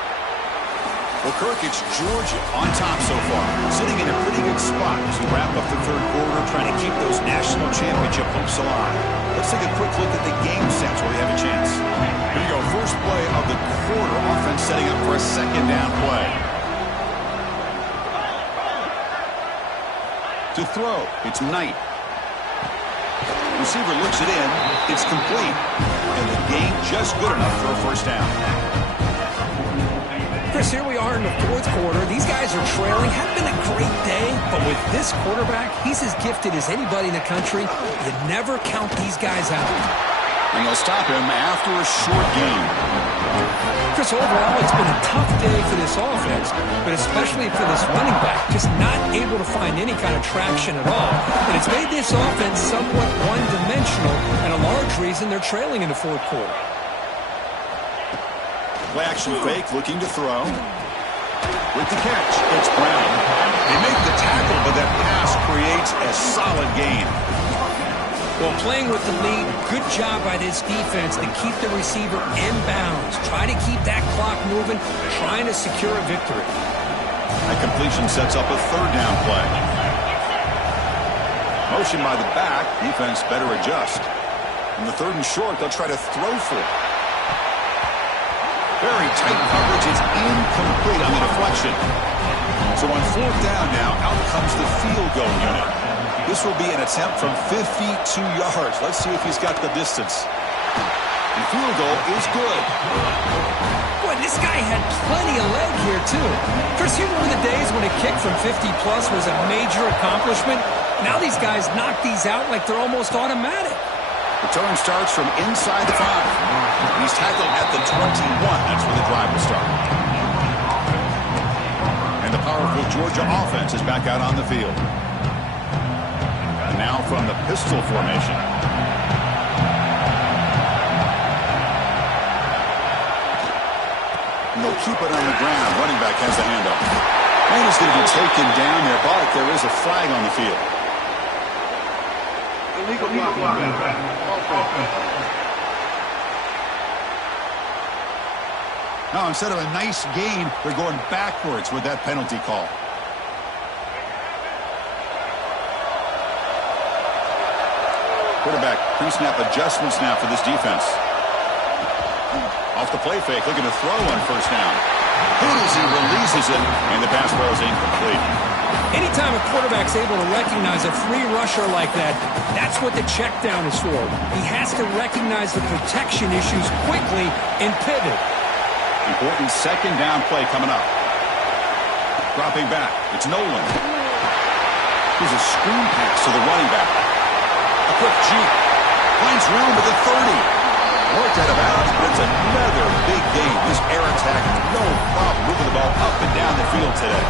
Well, Kirk, it's Georgia on top so far, sitting in a pretty good spot as we wrap up the 3rd quarter, trying to keep those national championship hopes alive. Let's take a quick look at the game sets where we have a chance. Here you go, first play of the quarter, offense setting up for a 2nd down play. To throw, it's Knight. Receiver looks it in, it's complete, and the gain just good enough for a 1st down. Chris, here we are in the 4th quarter. These guys are trailing. Had been a great day, but with this quarterback, he's as gifted as anybody in the country. You never count these guys out. And they'll stop him after a short game. Chris, overall, it's been a tough day for this offense, but especially for this running back, just not able to find any kind of traction at all. And it's made this offense somewhat one-dimensional, and a large reason they're trailing in the 4th quarter. Play action fake, looking to throw. With the catch, it's Brown. They make the tackle, but that pass creates a solid gain. Well, playing with the lead, good job by this defense to keep the receiver in bounds. Try to keep that clock moving, trying to secure a victory. That completion sets up a 3rd down play. Motion by the back, defense better adjust. In the 3rd and short, they'll try to throw for it. Very tight coverage. It's incomplete on the deflection. So on 4th down now, out comes the field goal unit. This will be an attempt from 52 yards. Let's see if he's got the distance. The field goal is good. Boy, this guy had plenty of leg here, too. Chris, you remember the days when a kick from 50-plus was a major accomplishment? Now these guys knock these out like they're almost automatic. Return starts from inside the 5. He's tackled at the 21. That's where the drive will start. And the powerful Georgia offense is back out on the field. And now from the pistol formation. And they'll keep it on the ground. Running back has the handoff. Man is going to be taken down there, but there is a flag on the field. Illegal block. Now, instead of a nice gain, they're going backwards with that penalty call. Quarterback pre-snap adjustments now for this defense. Off the play fake, looking to throw on 1st down. Hit as he releases it, and the pass ball is incomplete. Anytime a quarterback's able to recognize a free rusher like that, that's what the check down is for. He has to recognize the protection issues quickly and pivot. Important second down play coming up. Dropping back. It's Nolan. Here's a screen pass to the running back. A quick cheat. Finds room at the 30. Worked out of bounds, but it's another big game. This air attack, no problem moving the ball up and down the field today.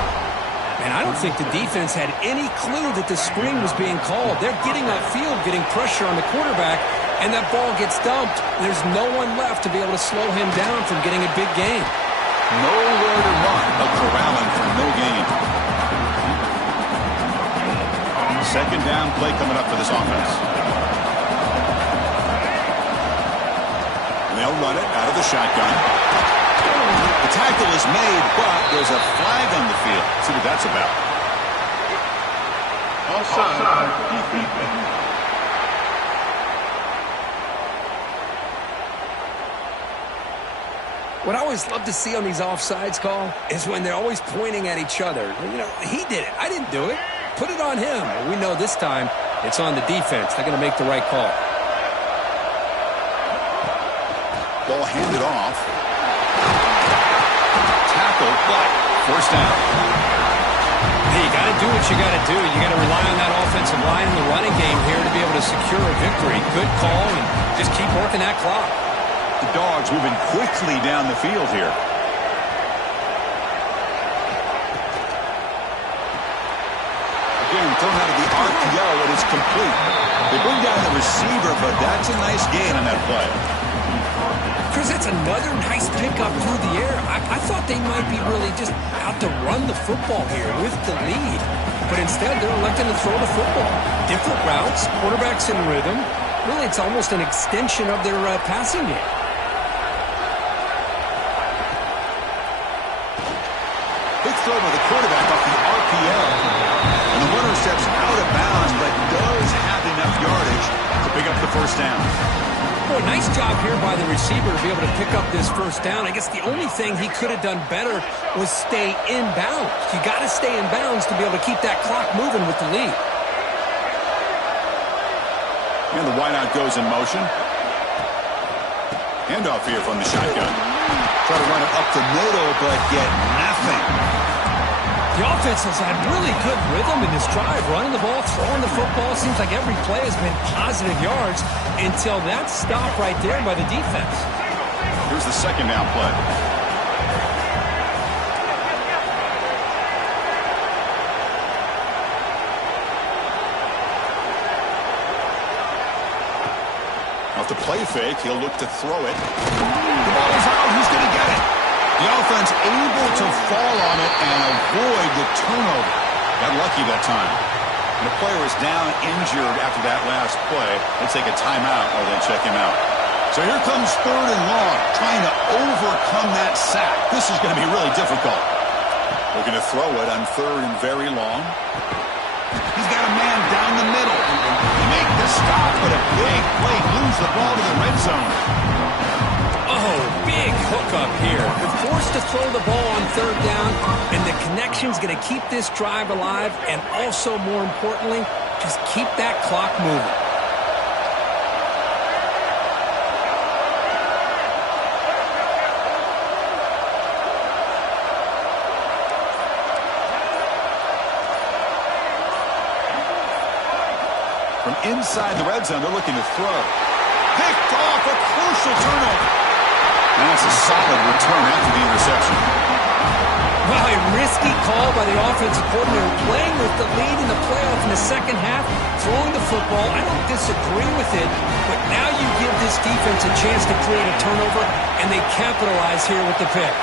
And I don't think the defense had any clue that the screen was being called. They're getting upfield, getting pressure on the quarterback, and that ball gets dumped. There's no one left to be able to slow him down from getting a big gain. Nowhere to run, but corralling for no gain. Second down play coming up for this offense. And they'll run it out of the shotgun. The tackle is made, but there's a flag on the field. Let's see what that's about. Offside. What I always love to see on these offsides call is when they're always pointing at each other. You know, he did it. I didn't do it. Put it on him. And we know this time it's on the defense. They're going to make the right call. Ball handed off. Tackle, but first down. Hey, you got to do what you got to do. You got to rely on that offensive line in the running game here to be able to secure a victory. Good call, and just keep working that clock. The Dogs moving quickly down the field here. Again, thrown out of the RPO, and it's complete. They bring down the receiver, but that's a nice gain on that play. Chris, that's another nice pickup through the air. I thought they might be really just out to run the football here with the lead. But instead, they're electing to throw the football. Different routes, quarterbacks in rhythm. Really, it's almost an extension of their passing game. Big throw by the quarterback off the RPO. And the runner steps out of bounds, but does have enough yardage to pick up the first down. Boy, nice job here by the receiver to be able to pick up this first down. I guess the only thing he could have done better was stay in bounds. You got to stay in bounds to be able to keep that clock moving with the lead. And the wideout goes in motion. Handoff here from the shotgun. Try to run it up the middle, but get nothing. The offense has had really good rhythm in this drive. Running the ball, throwing the football. Seems like every play has been positive yards until that stop right there by the defense. Here's the second down play. Off the play fake, he'll look to throw it. The ball is out. Who's going to get it? The offense able to fall on it and avoid the turnover. Got lucky that time. And the player is down injured after that last play. They take a timeout or they check him out. So here comes third and long, trying to overcome that sack. This is going to be really difficult. Looking to throw it on third and very long. He's got a man down the middle. They make the stop, but a big play moves the ball to the red zone. Oh, big hookup here. They're forced to throw the ball on third down, and the connection's going to keep this drive alive, and also, more importantly, just keep that clock moving. From inside the red zone, they're looking to throw. Picked off, a crucial turnover. And that's a solid return after the interception. Well, a risky call by the offensive coordinator, playing with the lead in the playoff in the second half, throwing the football. I don't disagree with it, but now you give this defense a chance to create a turnover, and they capitalize here with the pick.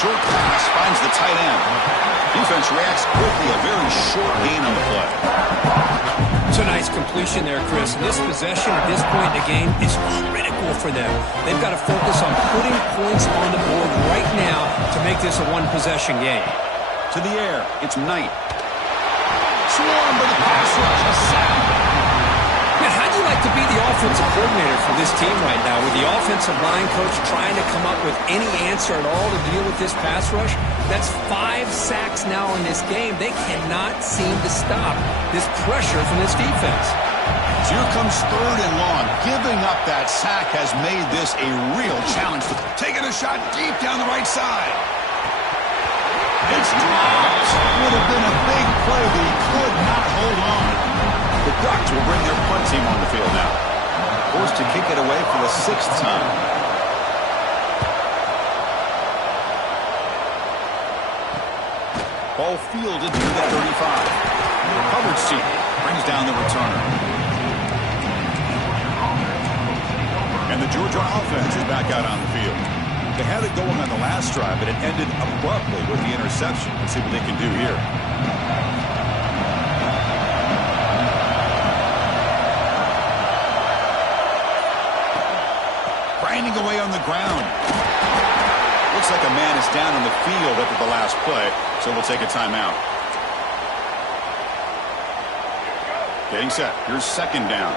Short pass finds the tight end. Defense reacts quickly, a very short gain on the play. It's a nice completion there, Chris. This possession at this point in the game is critical for them. They've got to focus on putting points on the board right now to make this a one-possession game. To the air, it's Knight. Swarmed by the pass rush, a sack. Man, how'd you like to be the offensive coordinator for this team right now, with the offensive line coach trying to come up with any answer at all to deal with this pass rush. That's 5 sacks now in this game. They cannot seem to stop this pressure from this defense. So here comes 3rd and long. Giving up that sack has made this a real challenge. Taking a shot deep down the right side. It's dropped. Would have been a big play, but he could not hold on. The Ducks will bring their punt team on the field now. Forced to kick it away for the 6th time. Ball fielded near the 35. Coverage team brings down the returner. And the Georgia offense is back out on the field. They had it going on the last drive, but it ended abruptly with the interception. Let's see what they can do here. Grinding away on the ground. Looks like a man is down on the field after the last play, so we'll take a timeout. Getting set. Here's 2nd down.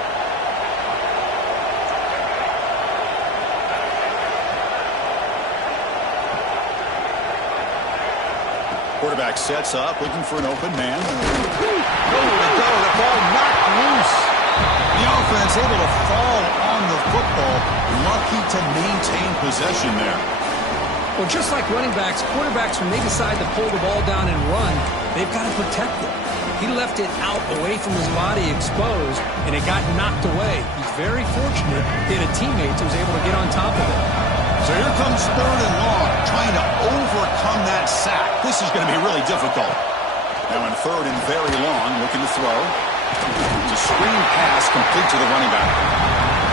Quarterback sets up, looking for an open man. Nowhere to go. The ball knocked loose. The offense able to fall on the football. Lucky to maintain possession there. Well, just like running backs, quarterbacks, when they decide to pull the ball down and run, they've got to protect it. He left it out away from his body exposed, and it got knocked away. He's very fortunate he had a teammate who was able to get on top of it. So here comes 3rd and long, trying to overcome that sack. This is going to be really difficult. Now in 3rd and very long, looking to throw. It's a screen pass complete to the running back.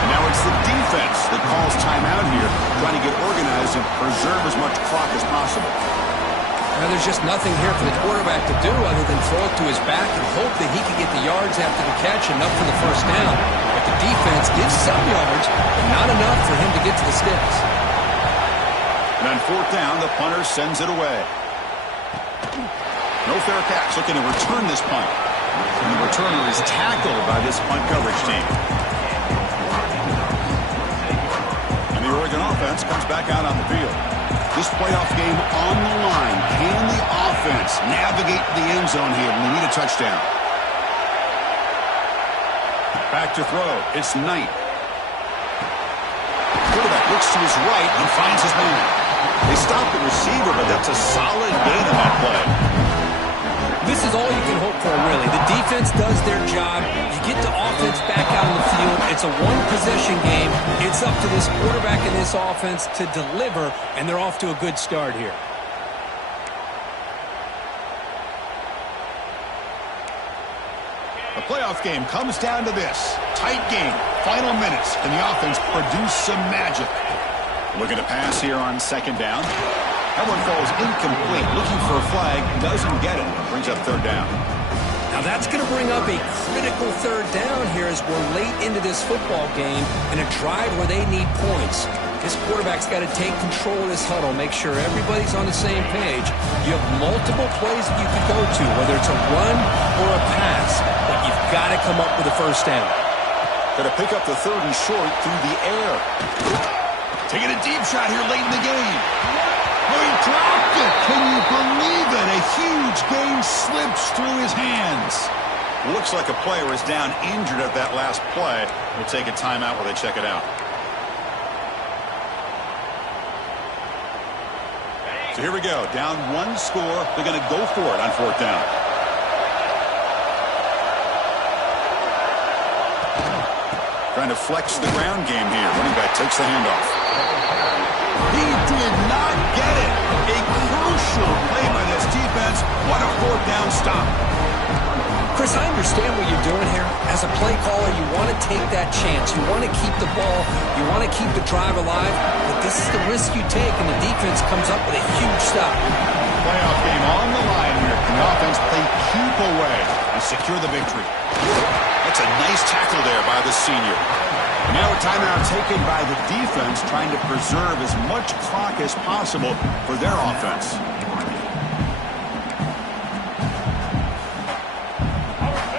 And now it's the defense that calls timeout here, trying to get organized and preserve as much clock as possible. Now there's just nothing here for the quarterback to do other than throw it to his back and hope that he can get the yards after the catch enough for the 1st down. But the defense gives some yards, but not enough for him to get to the sticks. And on 4th down, the punter sends it away. No fair catch, looking to return this punt. And the returner is tackled by this punt coverage team. And the Oregon offense comes back out on the field. This playoff game on the line. Can the offense navigate the end zone here when they need a touchdown? Back to throw. It's Knight. Quarterback looks to his right and finds his man. They stopped the receiver, but that's a solid gain on that play. This is all you can hope for, really. The defense does their job. You get the offense back out on the field. It's a one-possession game. It's up to this quarterback and this offense to deliver, and they're off to a good start here. The playoff game comes down to this. Tight game. Final minutes. Can the offense produce some magic? Looking to pass here on 2nd down. That one falls incomplete. Looking for a flag. Doesn't get it. Brings up 3rd down. Now that's going to bring up a critical 3rd down here as we're late into this football game in a drive where they need points. This quarterback's got to take control of this huddle, make sure everybody's on the same page. You have multiple plays that you could go to, whether it's a run or a pass, but you've got to come up with a 1st down. Got to pick up the 3rd and short through the air. Taking a deep shot here late in the game. Oh, he dropped it. Can you believe it? A huge gain slips through his hands. Looks like a player is down injured at that last play. We'll take a timeout while they check it out. So here we go. Down 1 score. They're going to go for it on 4th down. Trying to flex the ground game here. Running back takes the handoff. He did not get it. A crucial play by this defense. What a 4th down stop. Chris, I understand what you're doing here. As a play caller, you want to take that chance. You want to keep the ball. You want to keep the drive alive. But this is the risk you take, and the defense comes up with a huge stop. Playoff game on the line here. Can the offense play keep away and secure the victory? That's a nice tackle there by the senior. Now a timeout taken by the defense, trying to preserve as much clock as possible for their offense.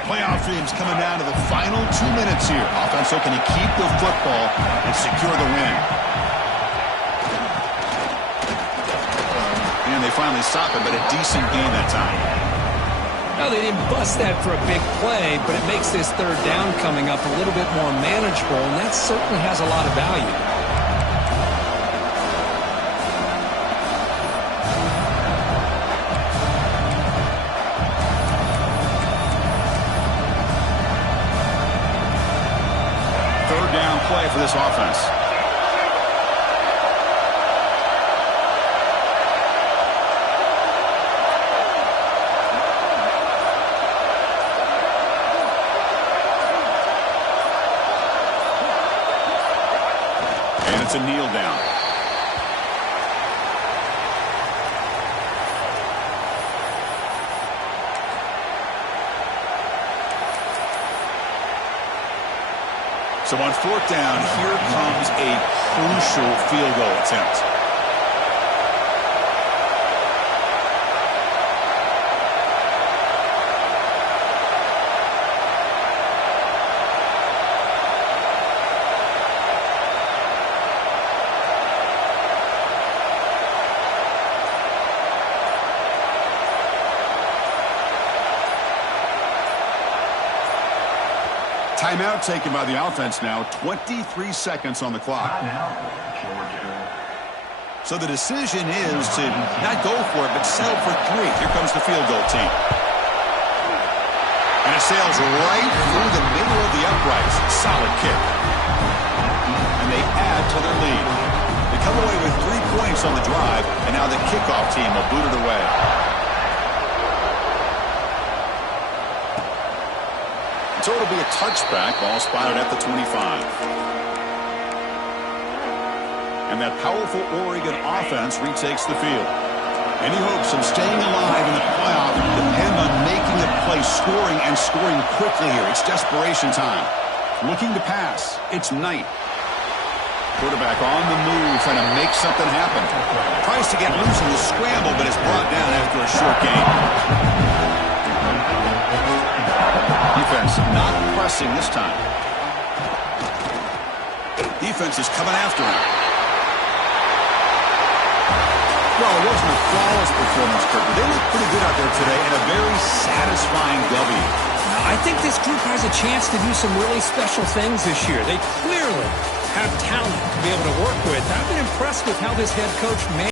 Playoff game's coming down to the final 2 minutes here. Offense looking to keep the football and secure the win. And they finally stop it, but a decent gain that time. Now, they didn't bust that for a big play, but it makes this third down coming up a little bit more manageable, and that certainly has a lot of value. Third down play for this offense. It's a kneel down. So on fourth down, here comes a crucial field goal attempt. Timeout taken by the offense now. 23 seconds on the clock. So the decision is to not go for it, but settle for 3. Here comes the field goal team. And it sails right through the middle of the uprights. Solid kick. And they add to their lead. They come away with 3 points on the drive, and now the kickoff team will boot it away. So it'll be a touchback, ball spotted at the 25. And that powerful Oregon offense retakes the field. Any hopes of staying alive in the playoff depend on making a play, scoring and scoring quickly here. It's desperation time. Looking to pass. It's Knight. Quarterback on the move, trying to make something happen. Tries to get loose in the scramble, but is brought down after a short gain. Defense not pressing this time. Defense is coming after him. Well, it wasn't a flawless performance, Kurt, but they look pretty good out there today and a very satisfying W. Now, I think this group has a chance to do some really special things this year. They clearly have talent to be able to work with. I've been impressed with how this head coach